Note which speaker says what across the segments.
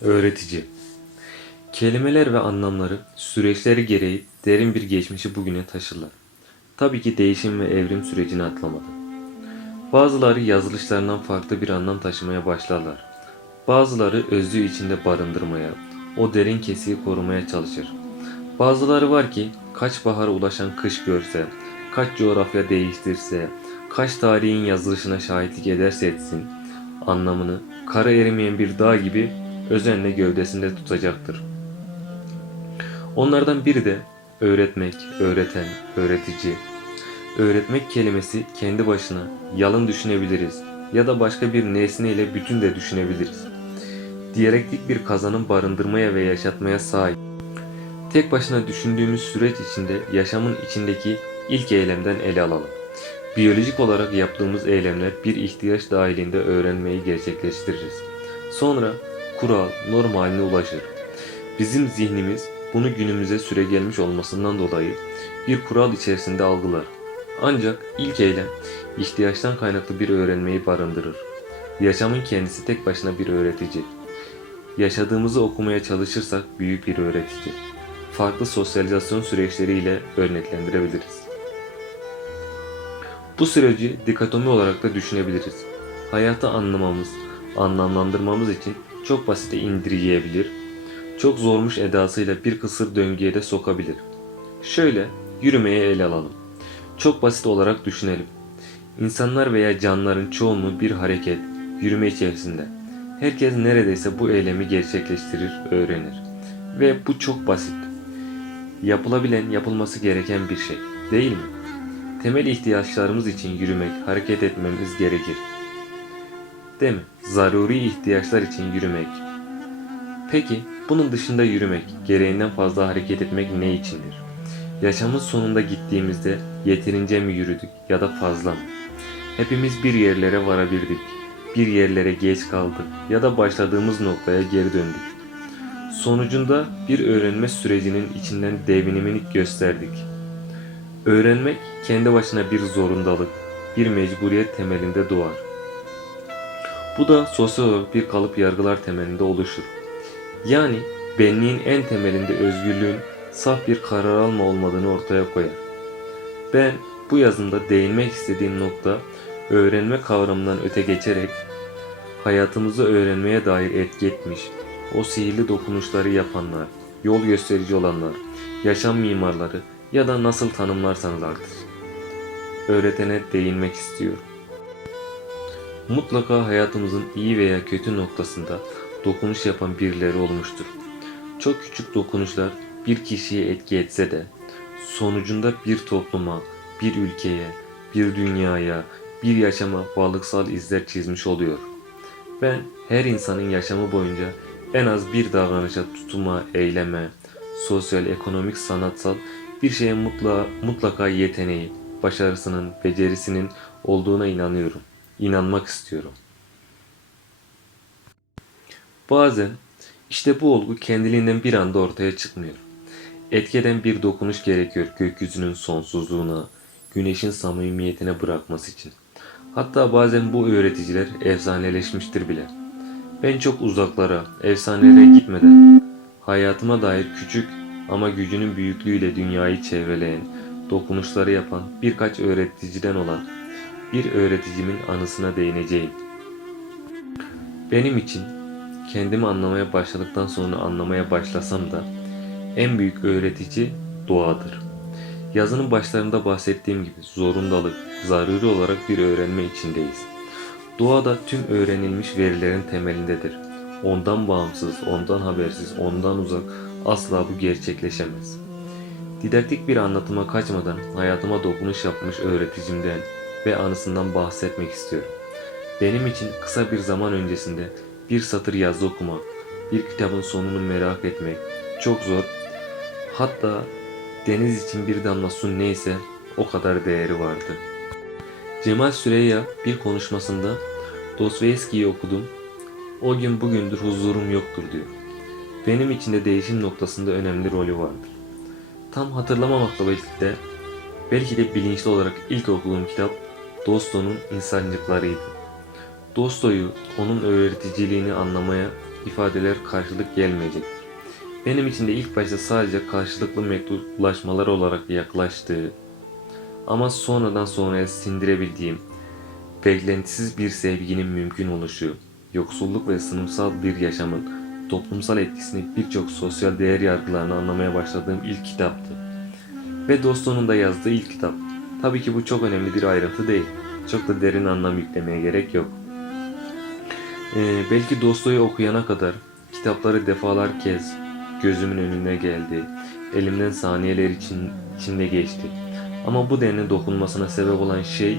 Speaker 1: Öğretici Kelimeler ve anlamları süreçleri gereği derin bir geçmişi bugüne taşırlar. Tabii ki değişim ve evrim sürecini atlamadan. Bazıları yazılışlarından farklı bir anlam taşımaya başlarlar. Bazıları özlüğü içinde barındırmaya, o derin kesiyi korumaya çalışır. Bazıları var ki kaç bahara ulaşan kış görse, kaç coğrafya değiştirse, kaç tarihin yazılışına şahitlik ederse etsin, anlamını kara erimeyen bir dağ gibi özenle gövdesinde tutacaktır. Onlardan biri de öğretmek, öğreten, öğretici. Öğretmek kelimesi kendi başına yalın düşünebiliriz ya da başka bir nesne ile bütün de düşünebiliriz. Diyalektik bir kazanım barındırmaya ve yaşatmaya sahip. Tek başına düşündüğümüz süreç içinde yaşamın içindeki ilk eylemden ele alalım. Biyolojik olarak yaptığımız eylemler bir ihtiyaç dahilinde öğrenmeyi gerçekleştiririz. Sonra kural, norm haline ulaşır. Bizim zihnimiz bunu günümüze süre gelmiş olmasından dolayı bir kural içerisinde algılar. Ancak ilk eylem ihtiyaçtan kaynaklı bir öğrenmeyi barındırır. Yaşamın kendisi tek başına bir öğretici. Yaşadığımızı okumaya çalışırsak büyük bir öğretici. Farklı sosyalizasyon süreçleriyle örneklendirebiliriz. Bu süreci dikotomi olarak da düşünebiliriz. Hayatı anlamamız, anlamlandırmamız için çok basite indirgeyebilir, çok zormuş edasıyla bir kısır döngüye de sokabilir. Şöyle yürümeye ele alalım. Çok basit olarak düşünelim. İnsanlar veya canlıların çoğunluğu bir hareket, yürüme içerisinde. Herkes neredeyse bu eylemi gerçekleştirir, öğrenir. Ve bu çok basit. Yapılabilen, yapılması gereken bir şey, değil mi? Temel ihtiyaçlarımız için yürümek, hareket etmemiz gerekir. Değil mi? Zaruri ihtiyaçlar için yürümek. Peki bunun dışında yürümek, gereğinden fazla hareket etmek ne içindir? Yaşamın sonunda gittiğimizde yeterince mi yürüdük ya da fazla mı? Hepimiz bir yerlere varabildik, bir yerlere geç kaldık ya da başladığımız noktaya geri döndük. Sonucunda bir öğrenme sürecinin içinden devinimini gösterdik. Öğrenmek kendi başına bir zorundalık, bir mecburiyet temelinde doğar. Bu da sosyal bir kalıp yargılar temelinde oluşur. Yani benliğin en temelinde özgürlüğün saf bir karar alma olmadığını ortaya koyar. Ben bu yazımda değinmek istediğim nokta öğrenme kavramından öte geçerek hayatımızı öğrenmeye dair etki etmiş, o sihirli dokunuşları yapanlar, yol gösterici olanlar, yaşam mimarları ya da nasıl tanımlarsanız artık. Öğretene değinmek istiyorum. Mutlaka hayatımızın iyi veya kötü noktasında dokunuş yapan birileri olmuştur. Çok küçük dokunuşlar bir kişiye etki etse de sonucunda bir topluma, bir ülkeye, bir dünyaya, bir yaşama varlıksal izler çizmiş oluyor. Ben her insanın yaşamı boyunca en az bir davranışa, tutuma, eyleme, sosyal, ekonomik, sanatsal bir şeye mutlaka, mutlaka yeteneği, başarısının, becerisinin olduğuna inanıyorum. İnanmak istiyorum. Bazen işte bu olgu kendiliğinden bir anda ortaya çıkmıyor. Etkeden bir dokunuş gerekiyor gökyüzünün sonsuzluğuna, güneşin samimiyetine bırakması için. Hatta bazen bu öğreticiler efsaneleşmiştir bile. Ben çok uzaklara, efsanelere gitmeden hayatıma dair küçük ama gücünün büyüklüğüyle dünyayı çevreleyen, dokunuşları yapan birkaç öğreticiden olan bir öğreticimin anısına değineceğim. Benim için kendimi anlamaya başladıktan sonra anlamaya başlasam da en büyük öğretici doğadır. Yazının başlarında bahsettiğim gibi zorundalık, zaruri olarak bir öğrenme içindeyiz. Doğada tüm öğrenilmiş verilerin temelindedir. Ondan bağımsız, ondan habersiz, ondan uzak asla bu gerçekleşemez. Didaktik bir anlatıma kaçmadan hayatıma dokunuş yapmış öğreticimden ve anısından bahsetmek istiyorum. Benim için kısa bir zaman öncesinde bir satır yazı okumak, bir kitabın sonunu merak etmek çok zor. Hatta deniz için bir damla su neyse o kadar değeri vardı. Cemal Süreyya bir konuşmasında Dostoyevski'yi okudum. O gün bugündür huzurum yoktur diyor. Benim için de değişim noktasında önemli rolü vardır. Tam hatırlamamakla birlikte belki de bilinçli olarak ilk okuduğum kitap Dosto'nun İnsancıklarıydı. Dostoy'u, onun öğreticiliğini anlamaya ifadeler karşılık gelmeyecektir. Benim için de ilk başta sadece karşılıklı mektuplaşmalar olarak yaklaştığı ama sonradan sonraya sindirebildiğim beklentisiz bir sevginin mümkün oluşu, yoksulluk ve sınıfsal bir yaşamın toplumsal etkisini birçok sosyal değer yargılarını anlamaya başladığım ilk kitaptı. Ve Doston'un da yazdığı ilk kitap. Tabii ki bu çok önemli bir ayrıntı değil. Çok da derin anlam yüklemeye gerek yok. Ee, belki Dostoy'u okuyana kadar kitapları defalar kez gözümün önüne geldi. Elimden saniyeler için içinde geçti. Ama bu denli dokunmasına sebep olan şey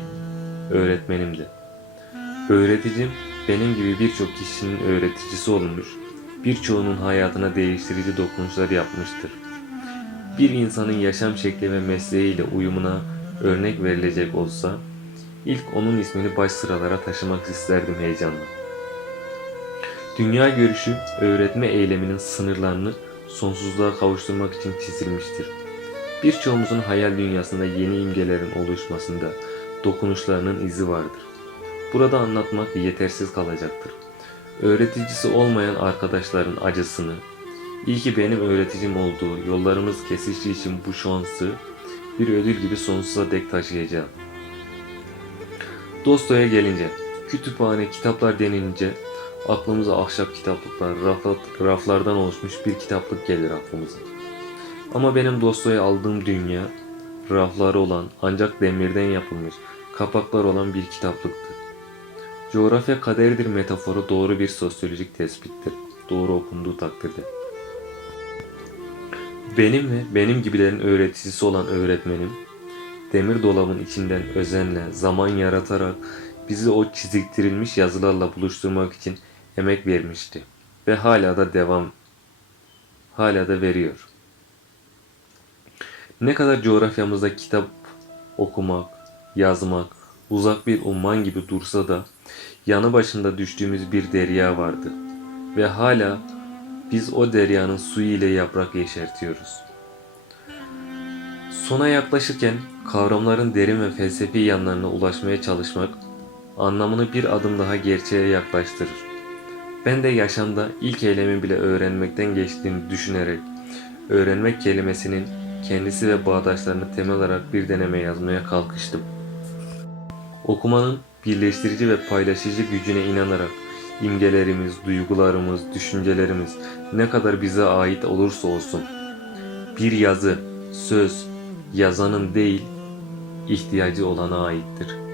Speaker 1: öğretmenimdi. Öğreticim benim gibi birçok kişinin öğreticisi olmuş, birçoğunun hayatına değiştirici dokunuşlar yapmıştır. Bir insanın yaşam şekli ve mesleğiyle uyumuna örnek verilecek olsa, ilk onun ismini baş sıralara taşımak isterdim heyecanla. Dünya görüşü öğretme eyleminin sınırlarını sonsuzluğa kavuşturmak için çizilmiştir. Birçoğumuzun hayal dünyasında yeni imgelerin oluşmasında dokunuşlarının izi vardır. Burada anlatmak yetersiz kalacaktır. Öğreticisi olmayan arkadaşların acısını, iyi ki benim öğreticim olduğu, yollarımız kesiştiği için bu şansı bir ödül gibi sonsuza dek taşıyacağım. Dostoy'a gelince, kütüphane kitaplar denilince aklımıza ahşap kitaplıklar, raflar- raflardan oluşmuş bir kitaplık gelir aklımıza. Ama benim Dostoy'a aldığım dünya, rafları olan ancak demirden yapılmış, kapaklar olan bir kitaplıktı. Coğrafya kaderidir metaforu doğru bir sosyolojik tespittir. Doğru okunduğu takdirde. Benim ve benim gibilerin öğreticisi olan öğretmenim, demir dolabın içinden özenle, zaman yaratarak bizi o çiziktirilmiş yazılarla buluşturmak için emek vermişti. Ve hala da devam, hala da veriyor. Ne kadar coğrafyamızda kitap okumak, yazmak, uzak bir umman gibi dursa da yanı başında düştüğümüz bir derya vardı. Ve hala biz o deryanın suyu ile yaprak yeşertiyoruz. Sona yaklaşırken kavramların derin ve felsefi yanlarına ulaşmaya çalışmak anlamını bir adım daha gerçeğe yaklaştırır. Ben de yaşamda ilk eylemi bile öğrenmekten geçtiğini düşünerek öğrenmek kelimesinin kendisi ve bağdaşlarını temel alarak bir deneme yazmaya kalkıştım. Okumanın birleştirici ve paylaşıcı gücüne inanarak imgelerimiz, duygularımız, düşüncelerimiz ne kadar bize ait olursa olsun bir yazı, söz yazanın değil ihtiyacı olana aittir.